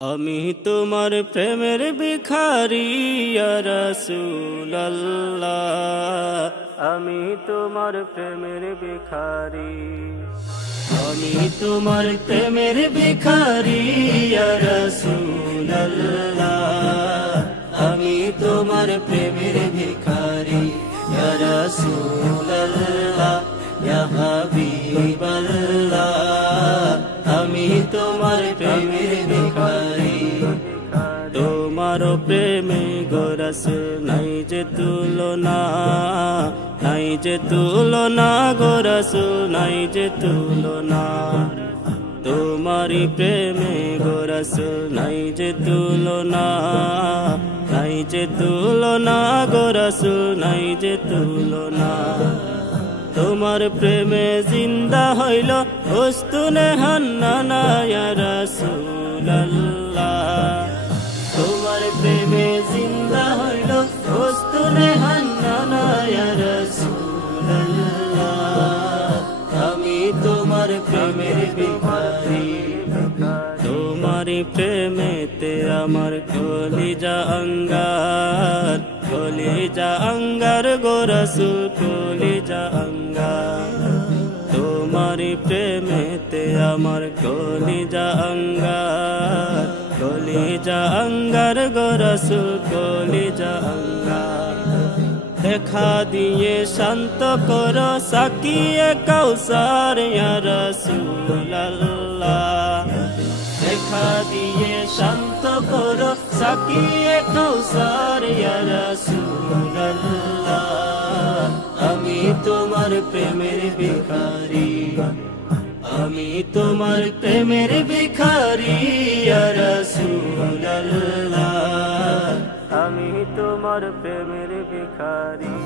আমি তোমার প্রেমের ভিখারি ইয়া রাসূলুল্লাহ, আমি তোমার প্রেমের ভিখারি, আমি তোমার প্রেমের ভিখারি ইয়া রাসূলুল্লাহ, আমি তোমার প্রেমের ভিখারি ইয়া রাসূলুল্লাহ, ইয়া হাবিবাল্লাহ, আমি তোমার প্রেমের ভিখারি। তোমার প্রেমে গো রাসূল নাই যে তুলনা, নাই যে তুলনা গো রাসূল নাই যে তুলনা। তোমারি প্রেমে গো রাসূল নাই যে তুলনা, নাই যে তুলনা গো রাসূল নাই যে তুলনা। তোমার প্রেমে জিন্দা হইল উস্তুনে হান্নানা ইয়া রাসূলুল্লাহ, তোমার প্রেমে জিন্দা হইল উস্তুনে হান্নানা ইয়া রাসূলুল্লাহ, আমি তোমার প্রেমের ভিখারি। তোমারি প্রেমেতে আমার কলিজা অঙ্গার, কলিজা অঙ্গার গো রাসূল কলিজা অঙ্গার। তোমারি প্রেমেতে আমার কলিজা অঙ্গার, কলিজা অঙ্গার গো রাসূল কলিজা অঙ্গার। দেখা দিয়ে শান্ত করো সাকিয়ে কাউসার ইয়া রাসূলুল্লাহ, দেখা দিয়ে শান্ত করো সাকিয়ে কাউসার ইয়া রাসূলুল্লাহ, আমি তোমার প্রেমের ভিখারি, আমি তোমার প্রেমের ভিখারি ইয়া রাসূলুল্লাহ, আমি তোমার প্রেমের ভিখারি।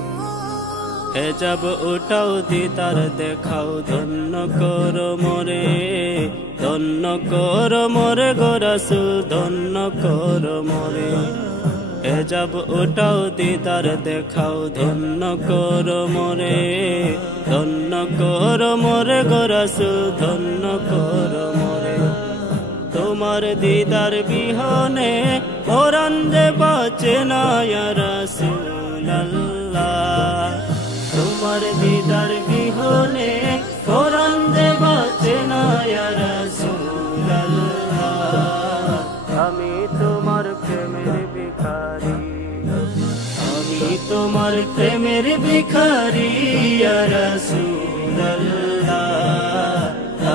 হেজাব উঠাও দিদার দেখাও ধন্য করো মোরে, ধন্য করো মোরে গো রাসূল ধন্য করো মোরে। হেজাব উঠাও দিদার দেখাও ধন্য করো মোরে, ধন্য করো মোরে গো রাসূল ধন্য করো মোরে। তোমার দিদার বিহনে পরাণ যে বাঁচে না ইয়া রাসূলুল্লাহ, তোমার দিদার বিহনে পরাণ যে বাঁচে না ইয়া রাসূলুল্লাহ, আমি তোমার প্রেমের ভিখারি, আমি তোমার প্রেমের ভিখারি ইয়া রাসূলুল্লাহ,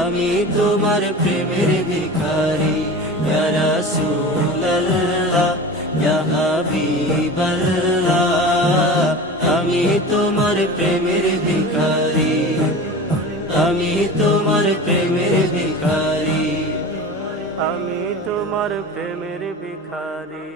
আমি তোমার প্রেমের ভিখারি ইয়া রাসূলুল্লাহ, ইয়া হাবিবাল্লাহ, আমি তোমার প্রেমের ভিখারি, আমি তোমার প্রেমের ভিখারি, আমি তোমার প্রেমের ভিখারি।